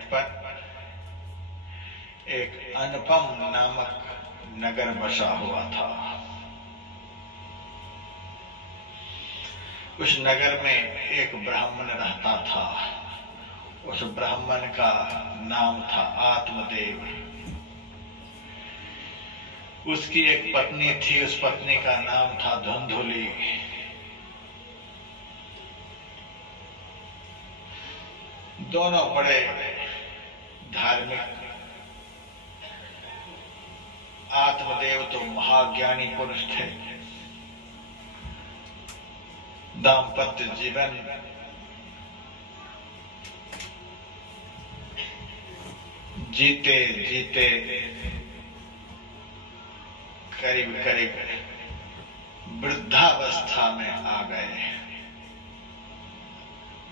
तट पर एक अनुपम नामक नगर बसा हुआ था। उस नगर में एक ब्राह्मण रहता था। उस ब्राह्मण का नाम था आत्मदेव। उसकी एक पत्नी थी, उस पत्नी का नाम था धुंधुली। दोनों बड़े धार्मिक। आत्मदेव तो महाज्ञानी पुरुष थे। दाम्पत्य जीवन जीते जीते करीब करीब वृद्धावस्था में आ गए।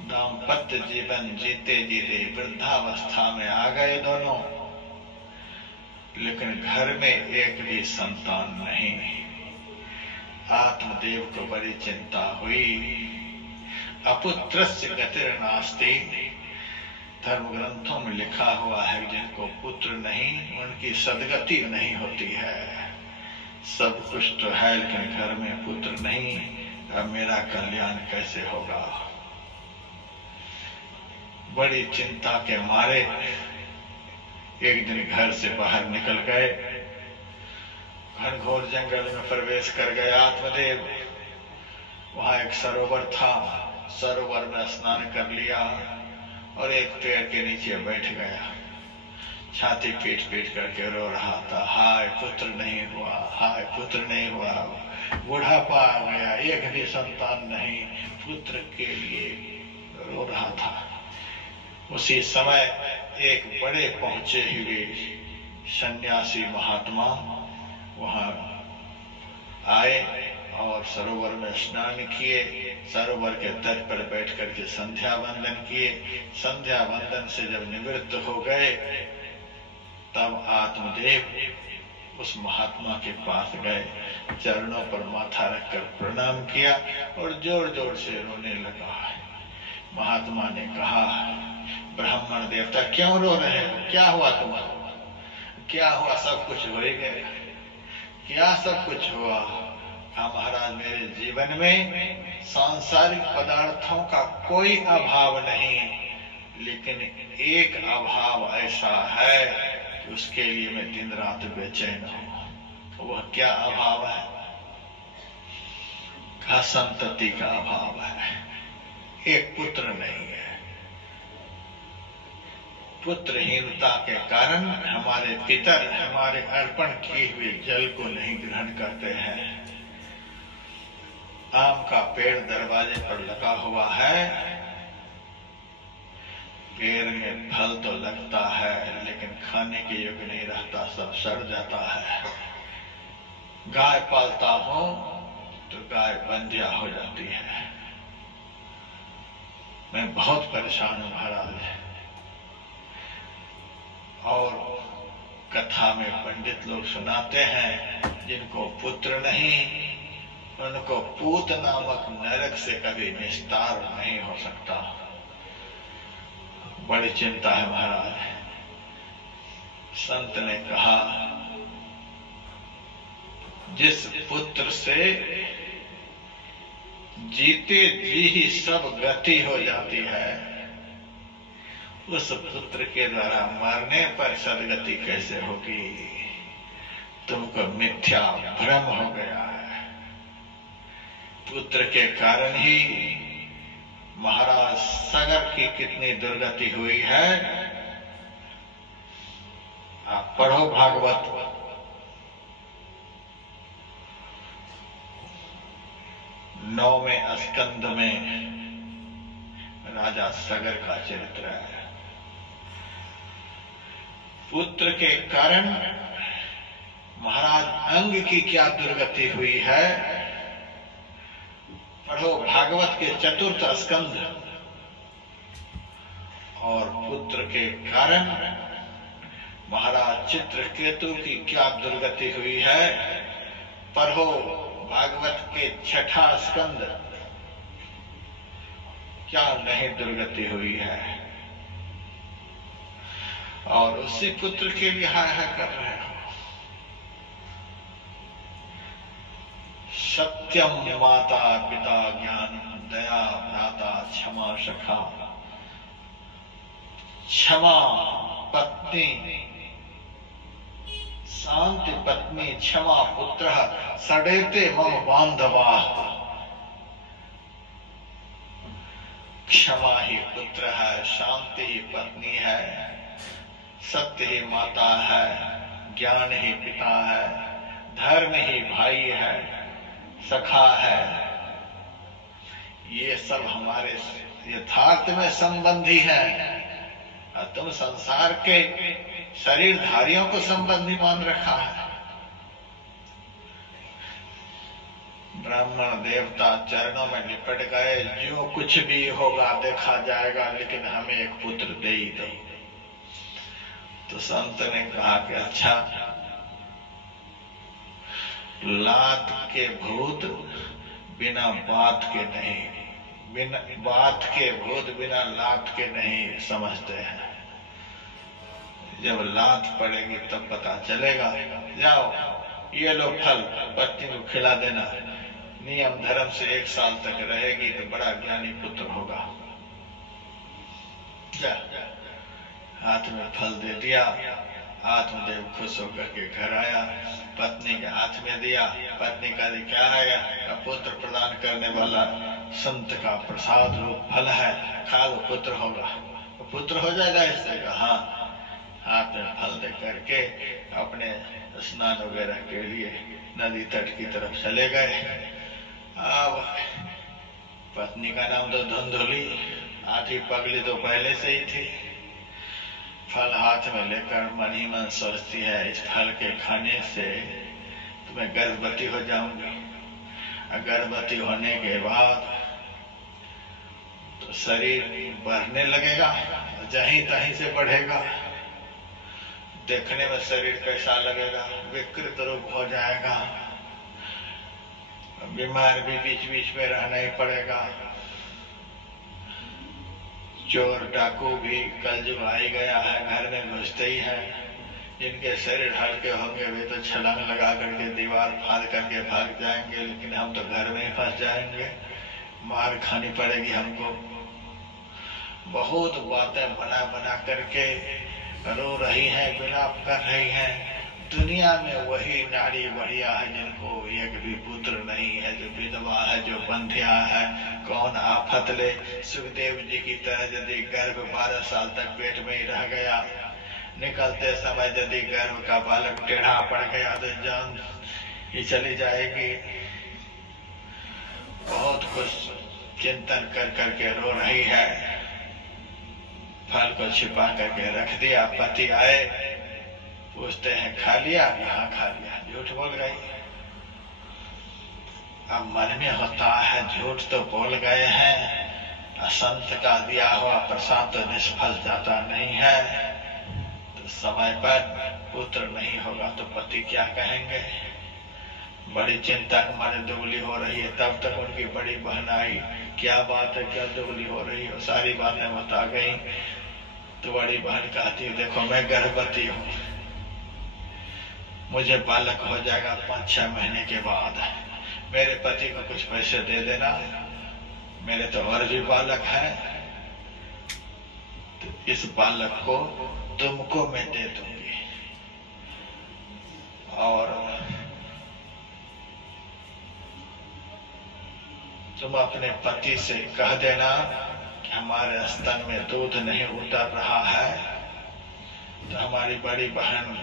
दाम्पत्य जीवन जीते जीते वृद्धावस्था में आ गए दोनों, लेकिन घर में एक भी संतान नहीं। आत्मदेव को बड़ी चिंता हुई। अपुत्रस्य गतिर्नास्ति। धर्म ग्रंथों में लिखा हुआ है जिनको पुत्र नहीं उनकी सदगति नहीं होती है। सब कुछ तो है लेकिन घर में पुत्र नहीं, अब मेरा कल्याण कैसे होगा। बड़ी चिंता के मारे एक दिन घर से बाहर निकल गए। घनघोर जंगल में प्रवेश कर गए आत्मदेव। वहां एक सरोवर था। सरोवर में स्नान कर लिया और एक पेड़ के नीचे बैठ गया। छाती पीट पीट करके रो रहा था, हाय पुत्र नहीं हुआ, हाय पुत्र नहीं हुआ। बुढ़ापा आ गया, एक भी संतान नहीं, पुत्र के लिए रो रहा था। उसी समय एक बड़े पहुंचे हुए सन्यासी महात्मा वहां आए और सरोवर में स्नान किए। सरोवर के तट पर बैठ करके संध्या वंदन किए। संध्या वंदन से जब निवृत्त हो गए तब आत्मदेव उस महात्मा के पास गए, चरणों पर माथा रखकर प्रणाम किया और जोर जोर से रोने लगा। महात्मा ने कहा, ब्राह्मण देवता क्यों रो रहे हो, क्या हुआ तुम्हारा, क्या हुआ, सब कुछ हो ही गया, क्या सब कुछ हुआ। हाँ महाराज, मेरे जीवन में सांसारिक पदार्थों का कोई अभाव नहीं, लेकिन एक अभाव ऐसा है कि उसके लिए मैं दिन रात बेचैन हूं। वह क्या अभाव है? संतति का अभाव है। एक पुत्र नहीं है। पुत्रहीनता के कारण हमारे पितर हमारे अर्पण किए हुए जल को नहीं ग्रहण करते हैं। आम का पेड़ दरवाजे पर लगा हुआ है, पेड़ में फल तो लगता है लेकिन खाने के योग्य नहीं रहता, सब सड़ जाता है। गाय पालता हूं तो गाय बंधिया हो जाती है। मैं बहुत परेशान हूं महाराज। और कथा में पंडित लोग सुनाते हैं जिनको पुत्र नहीं उनको पूत नामक नरक से कभी निस्तार नहीं हो सकता। बड़ी चिंता है महाराज। संत ने कहा, जिस पुत्र से जीते जी ही सब गति हो जाती है, उस पुत्र के द्वारा मरने पर सदगति कैसे होगी। तुमको मिथ्या भ्रम हो गया है। पुत्र के कारण ही महाराज सगर की कितनी दुर्गति हुई है। आप पढ़ो भागवत, नौवें स्कंद में राजा सगर का चरित्र है। पुत्र के कारण महाराज अंग की क्या दुर्गति हुई है। पढ़ो भागवत के 4th स्कंद। और पुत्र के कारण महाराज चित्रकेतु की क्या दुर्गति हुई है। पढ़ो भागवत के 6ठा स्कंद, क्या नहीं दुर्गति हुई है। और उसी पुत्र के लिए हाय हाय कर रहे हो। सत्यम माता पिता ज्ञान दया भ्राता क्षमा सखा, क्षमा पत्नी, शांति पत्नी, क्षमा पुत्र, सडेते मम बांधवा। क्षमा ही पुत्र है, शांति ही पत्नी है, सत्य ही माता है, ज्ञान ही पिता है, धर्म ही भाई है, सखा है। ये सब हमारे यथार्थ में संबंधी हैं। तुम संसार के शरीरधारियों को संबंधी मान रखा है। ब्राह्मण देवता चरणों में लिपट गए, जो कुछ भी होगा देखा जाएगा, लेकिन हमें एक पुत्र दे ही दो। तो संत ने कहा कि अच्छा, लात के भूत बिना बात के नहीं, बिना बात के भूत बिना लात के नहीं समझते हैं। जब लात पड़ेगी तब पता चलेगा। जाओ ये लो फल, पत्नी को खिला देना, नियम धर्म से 1 साल तक रहेगी तो बड़ा ज्ञानी पुत्र होगा। जा, हाथ में फल दे दिया। आत्मदेव खुश होकर के घर आया, पत्नी के हाथ में दिया। पत्नी का क्या है? पुत्र प्रदान करने वाला संत का प्रसाद रूप फल है, खा लो पुत्र होगा। तो पुत्र हो जाएगा इससे? हाँ। हाथ में फल दे करके अपने स्नान वगैरह के लिए नदी तट की तरफ चले गए। अब पत्नी का नाम तो धुंधुली, आधी पगली तो पहले से ही थी। फल हाथ में लेकर मन ही मन सोचती है, इस फल के खाने से तो मैं गर्भवती हो जाऊंगी। गर्भवती होने के बाद तो शरीर बढ़ने लगेगा, जहीं तहीं से बढ़ेगा। देखने में शरीर कैसा लगेगा? विकृत रूप हो जाएगा। बीमार भी बीच बीच में रहना ही पड़ेगा। चोर डाकू भी कलयुग आ ही गया है, घर में घुसते ही है। जिनके शरीर हल्के होंगे वे तो छलांग लगा करके दीवार फाड़ करके भाग जाएंगे, लेकिन हम तो घर में ही फंस जाएंगे, मार खानी पड़ेगी हमको। बहुत बातें बना बना करके रो रही है, विलाप कर रही है। दुनिया में वही नारी बढ़िया है जिनको एक भी पुत्र नहीं है, जो विधवा है, जो बंध्या है। कौन आफत ले? सुखदेव जी की तरह यदि गर्भ 12 साल तक पेट में ही रह गया, निकलते समय यदि गर्भ का बालक टेढ़ा पड़ गया तो जान ही चली जाएगी। बहुत कुछ चिंतन कर करके रो रही है। फल को छिपा करके रख दिया। पति आए, पूछते हैं खा लिया? हाँ खा लिया। झूठ बोल रही। अब मन में होता है झूठ तो बोल गए हैं, संत का दिया हुआ प्रसाद तो निष्फल जाता नहीं है। तो समय पर पुत्र नहीं होगा तो पति क्या कहेंगे? बड़ी चिंता मन दुबली हो रही है। तब तक उनकी बड़ी बहन आई, क्या बात है, क्या दुबली हो रही है? सारी बातें बता गई। तो बड़ी बहन कहती, देखो मैं गर्भवती हूँ, मुझे बालक हो जाएगा 5-6 महीने के बाद। मेरे पति को कुछ पैसे दे देना, मेरे तो और भी बालक है, तो इस बालक को तुमको मैं दे दूंगी। और तुम अपने पति से कह देना कि हमारे स्तन में दूध नहीं उतर रहा है, तो हमारी बड़ी बहन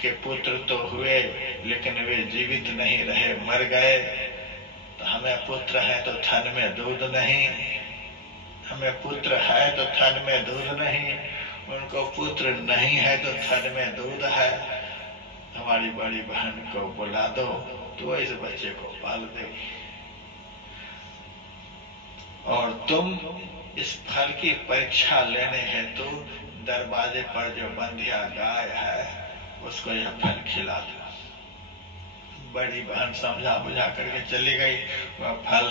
के पुत्र तो हुए लेकिन वे जीवित नहीं रहे, मर गए। तो हमें पुत्र है तो थन में दूध नहीं, हमें पुत्र है तो थन में दूध नहीं, उनको पुत्र नहीं है तो थन में दूध है। हमारी बड़ी बहन को बुला दो तो इस बच्चे को पाल देगी। और तुम इस फल की परीक्षा लेने हेतु दरवाजे पर जो बंधिया गाय है उसको यह फल खिला दो। बड़ी बहन समझा बुझा करके चली गई। वह फल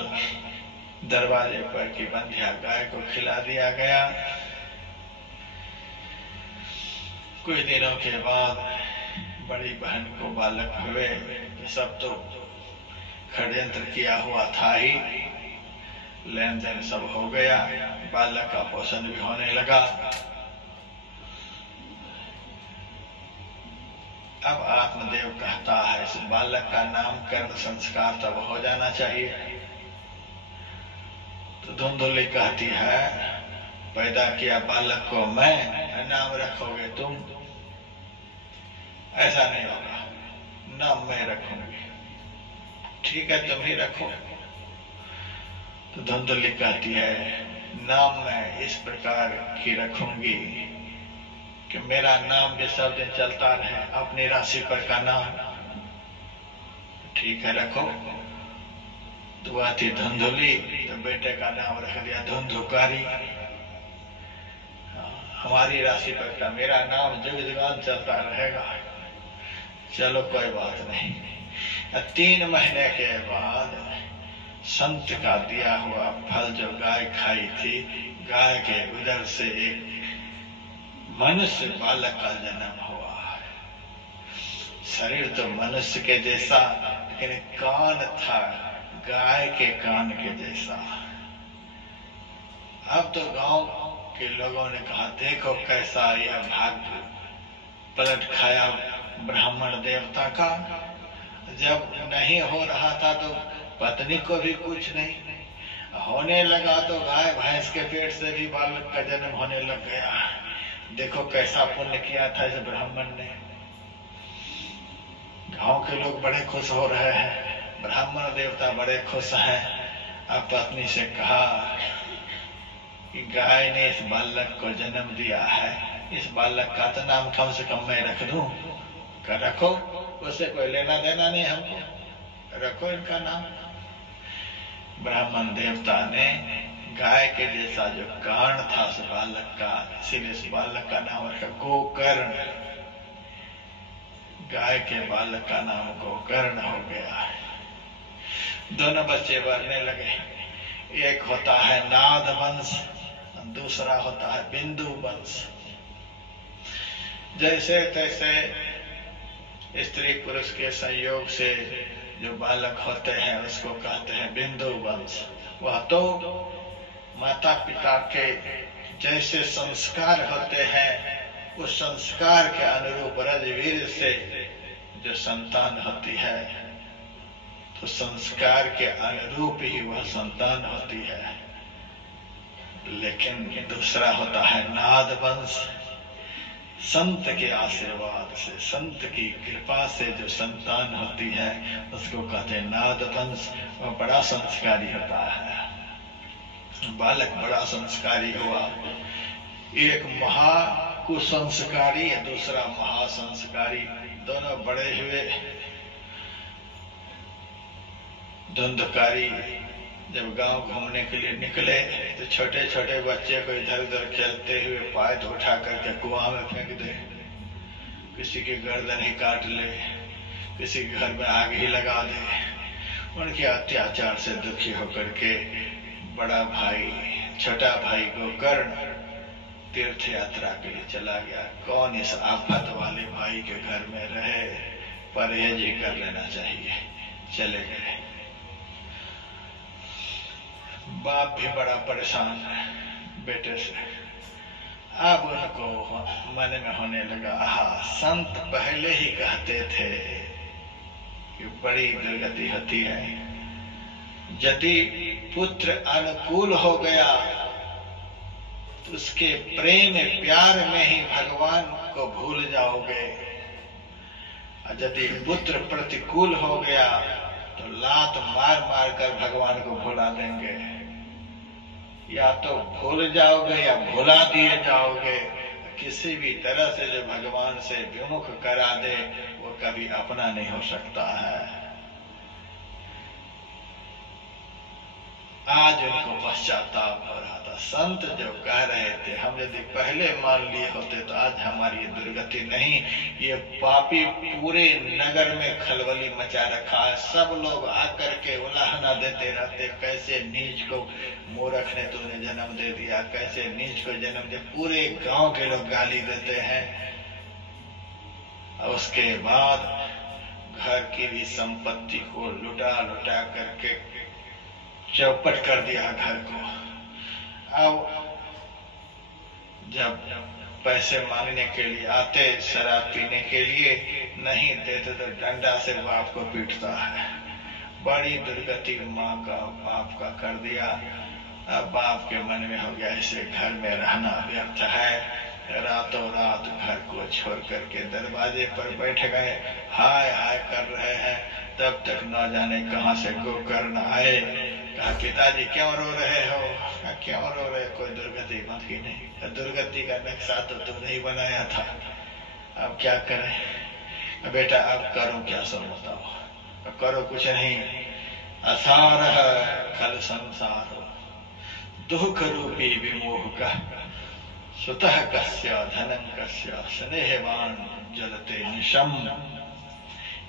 दरवाजे पर की बंधिया गाय को खिला दिया गया। कुछ दिनों के बाद बड़ी बहन को बालक हुए। सब तो षड्यंत्र किया हुआ था ही, लेन देन सब हो गया, बालक का पोषण भी होने लगा। अब आत्मदेव कहता है इस बालक का नामकरण संस्कार तब हो जाना चाहिए। तो धुंधुली कहती है पैदा किया बालक को मैं, नाम रखोगे तुम? ऐसा नहीं होगा, नाम मैं रखूंगी। ठीक है तुम ही रखो। तो धुंधुली कहती है नाम मैं इस प्रकार की रखूंगी कि मेरा नाम भी सब दिन चलता रहे, अपनी राशि पर का नाम। ठीक है रखो। तो वह थी धुंधुली, तो बेटे का नाम रख दिया धुंधुकारी। हमारी राशि पर का मेरा नाम जुग जुगान चलता रहेगा। चलो कोई बात नहीं। 3 महीने के बाद संत का दिया हुआ फल जो गाय खाई थी, गाय के उदर से एक मनुष्य बालक का जन्म हुआ। शरीर तो मनुष्य के जैसा, लेकिन कान था गाय के कान के जैसा। अब तो गांव के लोगों ने कहा देखो कैसा यह भाग्य पलट खाया ब्राह्मण देवता का। जब नहीं हो रहा था तो पत्नी को भी कुछ नहीं, होने लगा तो गाय भैंस के पेट से भी बालक का जन्म होने लग गया। देखो कैसा पुण्य किया था इस ब्राह्मण ने। गांव के लोग बड़े खुश हो रहे हैं, ब्राह्मण देवता बड़े खुश हैं। अब पत्नी से कहा कि गाय ने इस बालक को जन्म दिया है, इस बालक का तो नाम कम से कम मैं रख दूं। रखो, उससे कोई लेना देना नहीं हमको, रखो इनका नाम। ब्राह्मण देवता ने गाय के जैसा जो कान था उस बालक का, इसीलिए इस बालक का नाम रखा गोकर्ण। गाय के बालक का नाम गोकर्ण हो गया। दोनों बच्चे बढ़ने लगे। एक होता है नाद वंश, दूसरा होता है बिंदु वंश। जैसे तैसे स्त्री पुरुष के संयोग से जो बालक होते हैं उसको कहते हैं बिंदु वंश। वह तो माता पिता के जैसे संस्कार होते हैं उस संस्कार के अनुरूप रजवीर से जो संतान होती है, तो संस्कार के अनुरूप ही वह संतान होती है। लेकिन दूसरा होता है नाद वंश। संत के आशीर्वाद से, संत की कृपा से जो संतान होती है उसको कहते हैं नाद वंश। वह बड़ा संस्कारी होता है। बालक बड़ा संस्कारी हुआ। एक महा कुसंस्कारी, दूसरा महासंस्कारी, दोनों बड़े हुए। धुंधकारी जब गांव घूमने के लिए निकले तो छोटे छोटे बच्चे को इधर उधर खेलते हुए पायत उठा करके कुआं में फेंक दे, किसी की गर्दन ही काट ले, किसी के घर में आग ही लगा दे। उनके अत्याचार से दुखी होकर के बड़ा भाई, छोटा भाई गोकर्ण तीर्थ यात्रा के लिए चला गया। कौन इस आफत वाले भाई के घर में रहे, परहेज ही कर लेना चाहिए। चले गए। बाप भी बड़ा परेशान है बेटे से। अब उनको मन में होने लगा, संत पहले ही कहते थे कि बड़ी दुर्गति होती है। यदि पुत्र अनुकूल हो गया तो उसके प्रेम प्यार में ही भगवान को भूल जाओगे, और यदि पुत्र प्रतिकूल हो गया तो लात मार मार कर भगवान को भुला देंगे। या तो भूल जाओगे या भुला दिए जाओगे। किसी भी तरह से जो भगवान से विमुख करा दे वो कभी अपना नहीं हो सकता है। आज उनको पश्चाताप हो रहा था। संत जो कह रहे थे, हम यदि पहले मान लिए होते तो आज हमारी दुर्गति नहीं। ये पापी पूरे नगर में खलबली मचा रखा है। सब लोग आकर के उलाहना देते रहते, कैसे नीच को मूर्ख ने तूने जन्म दे दिया, कैसे नीच को जन्म दे। पूरे गांव के लोग गाली देते हैं। उसके बाद घर की भी संपत्ति को लुटा लुटा करके चौपट कर दिया घर को। अब जब पैसे मांगने के लिए आते, शराब पीने के लिए, नहीं देते तो डंडा से बाप को पीटता है। बड़ी दुर्गति माँ का बाप का कर दिया। अब बाप के मन में हो गया ऐसे घर में रहना व्यर्थ है। रातों रात घर को छोड़ करके दरवाजे पर बैठ गए, हाय हाय कर रहे हैं। तब तक न जाने कहां से गोकर्ण आए। कहा पिताजी क्यों रो रहे हो? कहा क्यों रो रहे? कोई दुर्गति बंधी नहीं। दुर्गति का नक्शा तो तुमने ही बनाया था, अब क्या करें? बेटा अब करो क्या, सब बताओ। करो कुछ नहीं। असार खल संसार दुख रूपी विमोह का सुतः कस्य धनं कस्य स्नेहवान जलते निशम।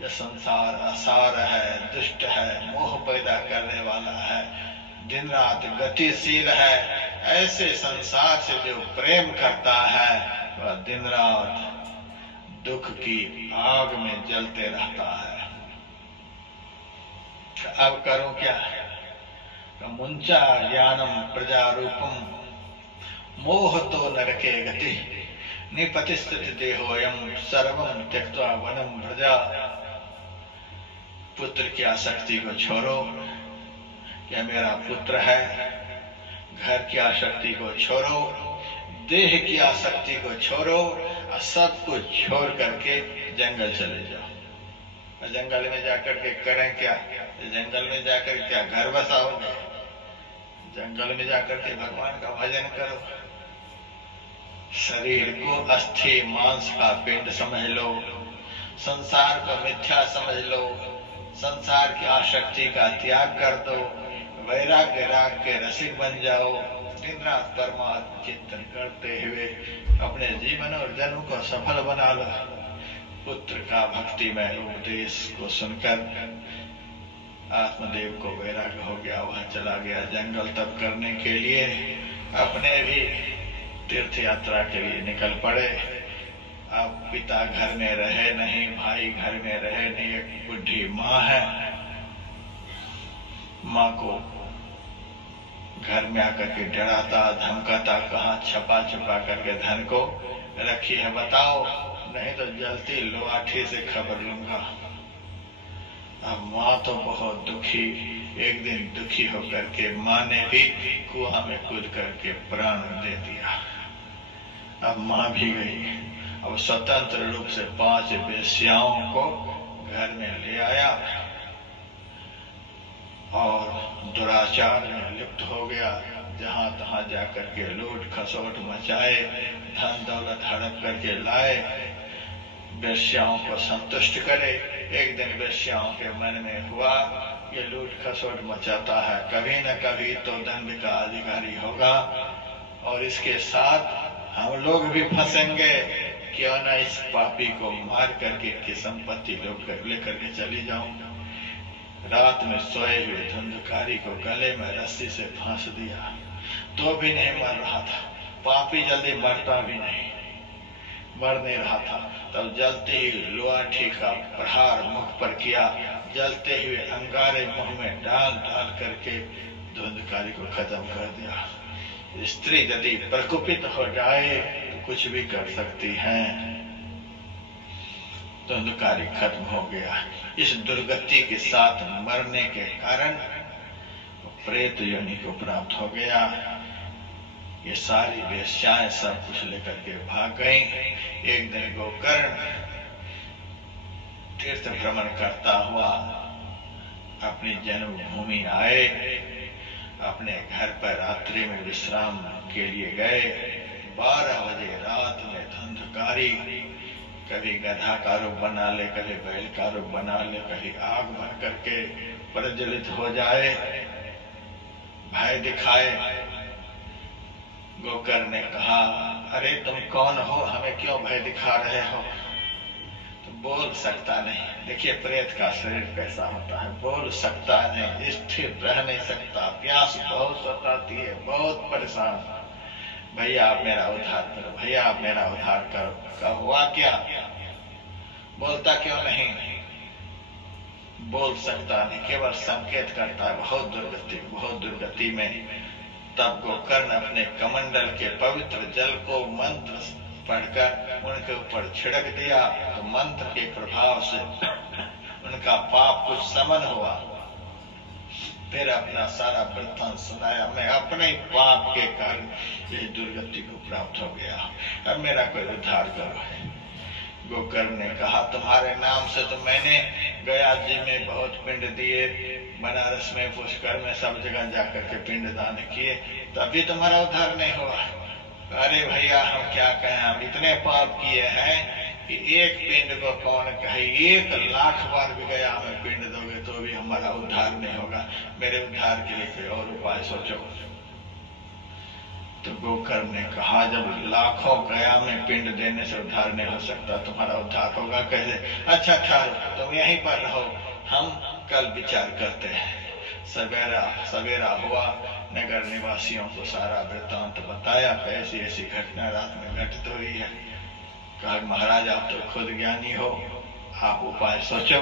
यह संसार असार है, दुष्ट है, मोह पैदा करने वाला है, दिन रात गतिशील है। ऐसे संसार से जो प्रेम करता है वह दिन रात दुख की आग में जलते रहता है। अब करूं क्या? मुंचा ज्ञानम प्रजारूपम मोह तो नरके गति निपतिस्थित देहोयम सर्वम त्यक्त्वा वनम प्रजा। पुत्र की आसक्ति को छोड़ो, क्या मेरा पुत्र है। घर की आसक्ति को छोड़ो, देह की आसक्ति को छोड़ो, और सब कुछ छोड़ करके जंगल चले जाओ। और जंगल में जाकर के करें क्या? जंगल में जाकर क्या घर बसाओगे? जंगल में जाकर के भगवान का भजन करो। शरीर को अस्थि मांस का पिंड समझ लो, संसार को मिथ्या समझ लो, संसार की आसक्ति का त्याग कर दो, वैराग्य राग के रसिक बन जाओ। दिन रात परमात्मा चिंतन करते हुए अपने जीवन और जन्म को सफल बना लो। पुत्र का भक्तिमय उपदेश को सुनकर आत्मदेव को वैराग्य हो गया, वह चला गया जंगल तप करने के लिए। अपने भी तीर्थ यात्रा के लिए निकल पड़े। अब पिता घर में रहे नहीं, भाई घर में रहे नहीं, एक बुढ़ी माँ है। माँ को घर में आकर के डराता धमकाता, कहाँ छपा छुपा करके धन को रखी है बताओ, नहीं तो जलती लोहाठी से खबर लूंगा। अब माँ तो बहुत दुखी। एक दिन दुखी होकर के माँ ने भी कुआं में कूद करके प्राण दे दिया। अब माँ भी गई। अब स्वतंत्र रूप से 5 वेश्याओं को घर में ले आया और दुराचार में लिप्त हो गया। जहां तहां जाकर के लूट खसोट मचाए, धन दौलत हड़प करके लाए, वेश्याओं को संतुष्ट करे। एक दिन वेश्याओं के मन में हुआ ये लूट खसोट मचाता है, कभी न कभी तो दंड का अधिकारी होगा और इसके साथ हम लोग भी फंसेंगे। क्यों न इस पापी को मार करके इसकी संपत्ति लेकर के चली जाऊं। रात में सोए हुए धुंधकारी को गले में रस्सी से फांस दिया, तो भी नहीं मर रहा था। पापी जल्दी मरता भी नहीं, मर नहीं रहा था। तब जलते ही लोहाठी का प्रहार मुख पर किया, जलते हुए अंगारे मुंह में डाल डाल करके धुंधकारी को खत्म कर दिया। स्त्री यदि प्रकोपित हो जाए तो कुछ भी कर सकती है। धुंधकारी खत्म हो गया। इस दुर्गति के साथ मरने के कारण प्रेत योनि को प्राप्त हो गया। ये सारी वेश्याएं सब कुछ लेकर के भाग गई। एक दिन गोकर्ण तीर्थ भ्रमण करता हुआ अपनी जन्मभूमि आए। अपने घर पर रात्रि में विश्राम के लिए गए। 12 बजे रात में धुंधकारी कभी गधा का रूप बना ले, कभी बैल का रूप बना ले, कभी आग बन करके प्रज्वलित हो जाए, भय दिखाए। गोकर्ण ने कहा, अरे तुम कौन हो, हमें क्यों भय दिखा रहे हो? तो बोल सकता नहीं। देखिए प्रेत का शरीर कैसा होता है, बोल सकता नहीं, स्थिर रह नहीं सकता, प्यास बहुत सताती है, बहुत परेशान। भैया आप मेरा उद्धार करो, भैया आप मेरा उद्धार करो। कहा हुआ क्या? बोलता क्यों नहीं? बोल सकता नहीं, केवल संकेत करता है। बहुत दुर्गति में तब गोकर्ण अपने कमंडल के पवित्र जल को मंत्र पढ़कर उनके ऊपर छिड़क दिया, तो मंत्र के प्रभाव से उनका पाप कुछ समन हुआ। फिर अपना सारा वृत्तांत सुनाया, मैं अपने पाप के कारण ये दुर्गति को प्राप्त हो गया, अब मेरा कोई उद्धार करो। गोकर्ण ने कहा, तुम्हारे नाम से तो मैंने गया जी में बहुत पिंड दिए, बनारस में, पुष्कर में, सब जगह जाकर के पिंड दान किए, तभी तुम्हारा उद्धार नहीं हुआ। अरे भैया, हम क्या कहें, हम इतने पाप किए हैं कि एक पिंड को कौन कहे, 1,00,000 बार भी गया हमें पिंड दोगे तो भी हमारा उद्धार नहीं होगा, मेरे उद्धार के लिए कोई और उपाय सोचो। तो गोकर्ण ने कहा, जब लाखों गया में पिंड देने से उद्धार नहीं हो सकता, तुम्हारा उद्धार होगा कैसे? अच्छा ठहरो, तुम यहीं पर रहो, हम कल विचार करते हैं। सवेरा हुआ, नगर निवासियों को सारा वृत्तांत बताया, ऐसी ऐसी घटना रात में घटित हुई है। कहा, महाराज आप तो खुद ज्ञानी हो, आप उपाय सोचो।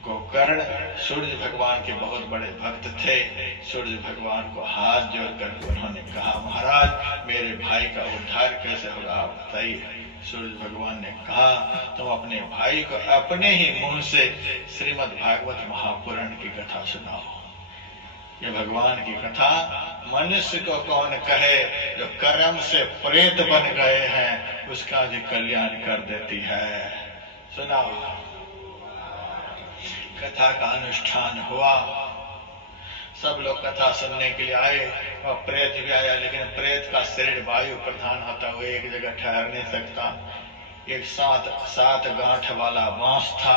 गोकर्ण सूर्य भगवान के बहुत बड़े भक्त थे। सूर्य भगवान को हाथ जोड़कर उन्होंने कहा, महाराज मेरे भाई का उद्धार कैसे होगा, आप बताइए। सूर्य भगवान ने कहा, तुम अपने भाई को अपने ही मुंह से श्रीमद् भागवत महापुराण की कथा सुनाओ। ये भगवान की कथा मनुष्य को कौन कहे, जो कर्म से प्रेत बन गए हैं, उसका भी कल्याण कर देती है। सुनाओ। कथा का अनुष्ठान हुआ, सब लोग कथा सुनने के लिए आए और प्रेत भी आया, लेकिन प्रेत का शरीर वायु प्रधान होता, वो एक जगह ठहर नहीं सकता। एक सात गांठ वाला बांस था,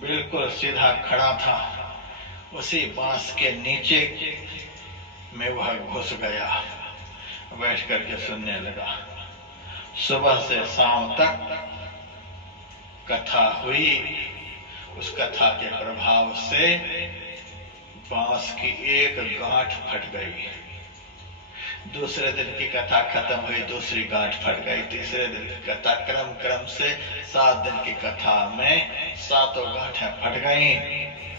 बिल्कुल सीधा खड़ा था, उसी बांस के नीचे में वह घुस गया, बैठ करके सुनने लगा। सुबह से शाम तक कथा हुई। उस कथा के प्रभाव से बांस की एक गांठ फट गई। दूसरे दिन की कथा खत्म हुई, दूसरी गांठ फट गई। तीसरे दिन की कथा, क्रम से 7 दिन की कथा में 7 गांठें फट गईं।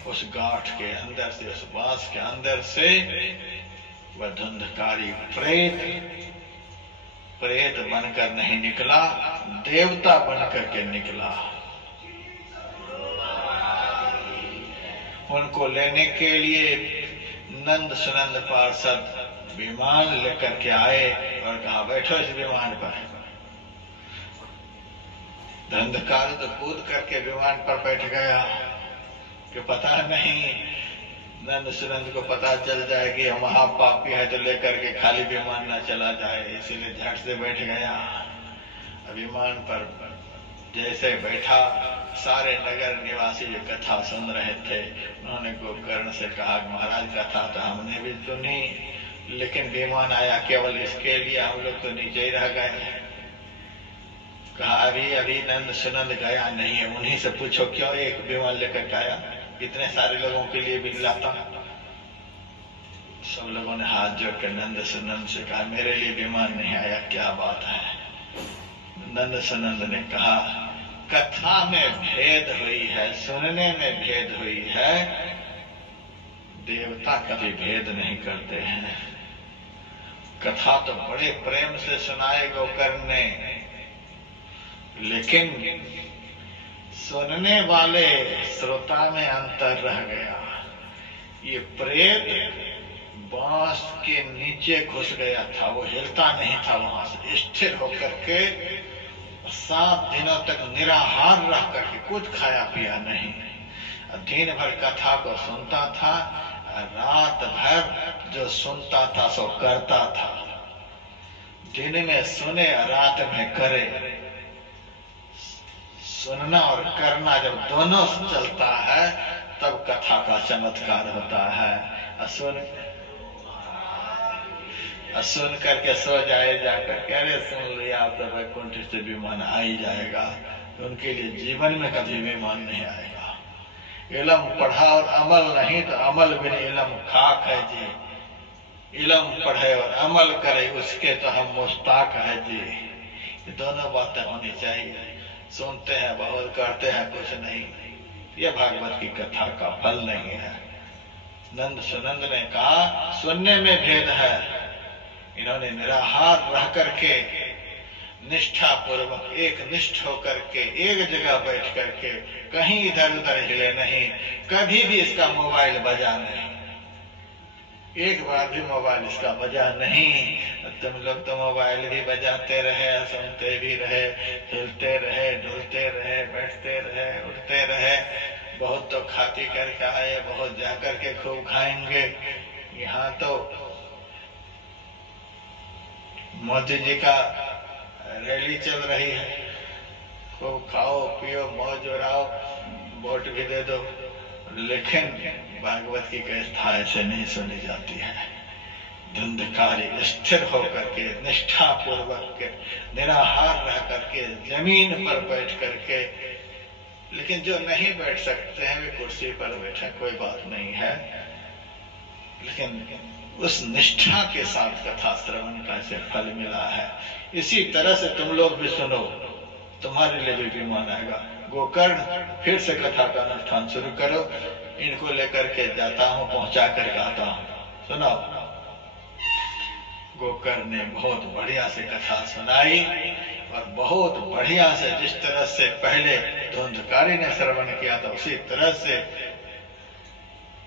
उस गांठ के अंदर से, उस बांस के अंदर से वह धुंधकारी प्रेत बनकर नहीं निकला, देवता बनकर के निकला। उनको लेने के लिए नंद सुनंद पार्षद विमान लेकर के आए और कहा, बैठो इस विमान पर। धंधकार तो कूद करके विमान पर बैठ गया कि पता नहीं नंद सुनंद को पता चल जाए कि महापापी है, तो लेकर के खाली विमान न चला जाए, इसीलिए झट से बैठ गया। विमान पर जैसे बैठा, सारे नगर निवासी जो कथा सुन रहे थे, उन्होंने गोकर्ण से कहा, महाराज कथा तो हमने भी सुनी, लेकिन विमान आया केवल इसके लिए, हम लोग तो नीचे ही रह गए। कहा, अभी नंद सुनंद गया नहीं है, उन्हीं से पूछो क्यों एक विमान लेकर आया, इतने सारे लोगों के लिए भी लाता। सब लोगों ने हाथ जोड़कर नंद सुनंद से कहा, मेरे लिए विमान नहीं आया, क्या बात है? नंद सुनंद ने कहा, कथा में भेद हुई है, सुनने में भेद हुई है, देवता कभी भेद नहीं करते हैं। कथा तो बड़े प्रेम से सुनाए गोकर्ण ने, लेकिन सुनने वाले श्रोता में अंतर रह गया। ये प्रेत बांस के नीचे घुस गया था, वो हिलता नहीं था, वहां से स्थिर होकर के 7 दिनों तक निराहार रह करके कुछ खाया पिया नहीं। दिन भर कथा को सुनता था, रात भर जो सुनता था सो करता था। दिन में सुने, रात में करे। सुनना और करना जब दोनों चलता है, तब कथा का चमत्कार होता है। सुन करके सो जाए, जाकर कह सुन लिया आप तो वैकुंठ से विमान आ ही जाएगा, उनके लिए जीवन में कभी विमान नहीं आएगा। इलम पढ़ा और अमल नहीं, तो अमल बिन इलम खाक है जी। इलम पढ़े और अमल करे, उसके तो हम मुस्ताक है जी। ये दोनों बातें होनी चाहिए। सुनते हैं बहुत, करते हैं कुछ नहीं। यह भागवत की कथा का फल नहीं है। नंद सुनंद ने कहा सुनने में भेद है। इन्होंने निराहार रह करके निष्ठा पूर्वक एक निष्ठ होकर के एक जगह बैठ करके कहीं इधर उधर हिले नहीं, कभी भी इसका मोबाइल बजा नहीं, एक बार भी मोबाइल इसका बजा नहीं। तुम लोग तो मोबाइल भी बजाते रहे, सुनते भी रहे, हिलते रहे, डुलते रहे, बैठते रहे, उठते रहे। बहुत तो खा पी करके आए, बहुत जा करके खूब खाएंगे। यहाँ तो मोदी जी का रैली चल रही है, खूब खाओ पियो मौज उड़ाओ, वोट भी दे दो। लेकिन भागवत की कथा ऐसे नहीं सुनी जाती है। धुंधकारी स्थिर होकर के निष्ठा पूर्वक के निराहार रह करके जमीन पर बैठ करके, लेकिन जो नहीं बैठ सकते हैं वे कुर्सी पर बैठे, कोई बात नहीं है, लेकिन उस निष्ठा के साथ कथा श्रवण का ऐसे फल मिला है। इसी तरह से तुम लोग भी सुनो, तुम्हारे लिए भी विमान आएगा। गोकर्ण फिर से कथा का अनुष्ठान शुरू करो, इनको लेकर के जाता हूं, पहुंचा कर आता हूं। सुनो, गोकर्ण ने बहुत बढ़िया से कथा सुनाई और बहुत बढ़िया से, जिस तरह से पहले धुंधकारी ने श्रवण किया था उसी तरह से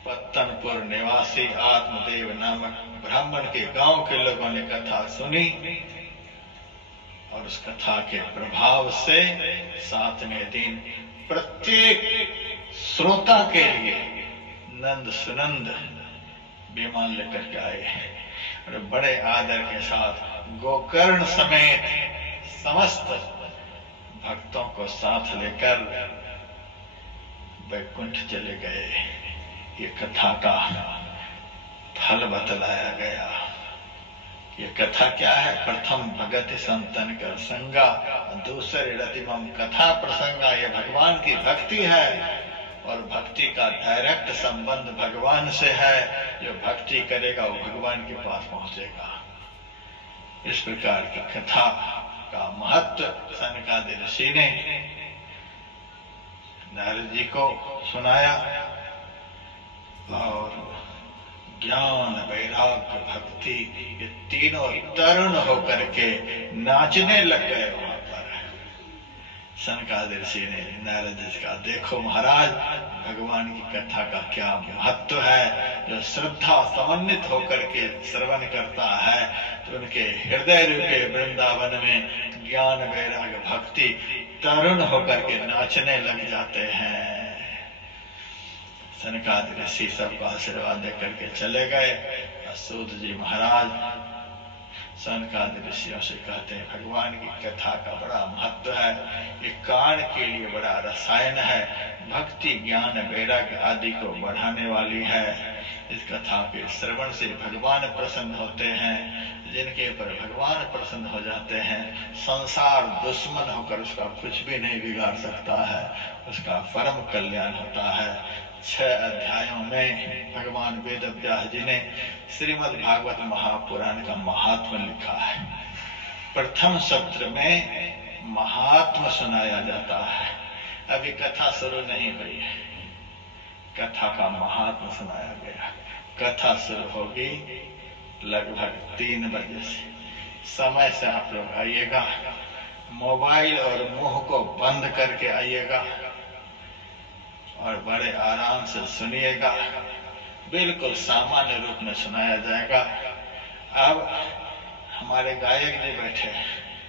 पत्तनपुर निवासी आत्मदेव नामक ब्राह्मण के गांव के लोगों ने कथा सुनी और उस कथा के प्रभाव से 7वें दिन प्रत्येक श्रोता के लिए नंद सुनंद विमान लेकर के आए और बड़े आदर के साथ गोकर्ण समेत समस्त भक्तों को साथ लेकर वैकुंठ चले गए। ये कथा का फल बतलाया गया। ये कथा क्या है? प्रथम भगति संतन कर संगा, दूसरे रतिमम कथा प्रसंगा। ये भगवान की भक्ति है और भक्ति का डायरेक्ट संबंध भगवान से है। जो भक्ति करेगा वो भगवान के पास पहुंचेगा। इस प्रकार की कथा का महत्व सनकादिक ऋषि ने नारद जी को सुनाया और ज्ञान वैराग्य भक्ति ये तीनों तरुण होकर के नाचने लग गए। वहां पर सनकादिक ऋषि ने नारद जी का, देखो महाराज भगवान की कथा का क्या महत्व है। जो श्रद्धा समन्वित होकर के श्रवण करता है तो उनके हृदय रूपे वृंदावन में ज्ञान वैराग्य भक्ति तरुण होकर के नाचने लग जाते हैं। सनकादिक ऋषि सबको आशीर्वाद देकर के चले गए। सूत जी महाराज सनकादिक ऋषियों से कहते हैं भगवान की कथा का बड़ा महत्व है। ये कान के लिए बड़ा रसायन है, भक्ति ज्ञान वैराग्य आदि को बढ़ाने वाली है। इस कथा के श्रवण से भगवान प्रसन्न होते हैं। जिनके ऊपर भगवान प्रसन्न हो जाते हैं, संसार दुश्मन होकर उसका कुछ भी नहीं बिगाड़ सकता है, उसका परम कल्याण होता है। 6 अध्यायों में भगवान वेद व्यास जी ने श्रीमद् भागवत महापुराण का महात्म्य लिखा है। प्रथम सत्र में महात्म्य सुनाया जाता है। अभी कथा शुरू नहीं हुई है, कथा का महात्म्य सुनाया गया। कथा शुरू होगी लगभग 3 बजे से। समय से आप लोग आइएगा, मोबाइल और मुंह को बंद करके आइएगा और बड़े आराम से सुनिएगा। बिल्कुल सामान्य रूप में सुनाया जाएगा। अब हमारे गायक जी बैठे हैं,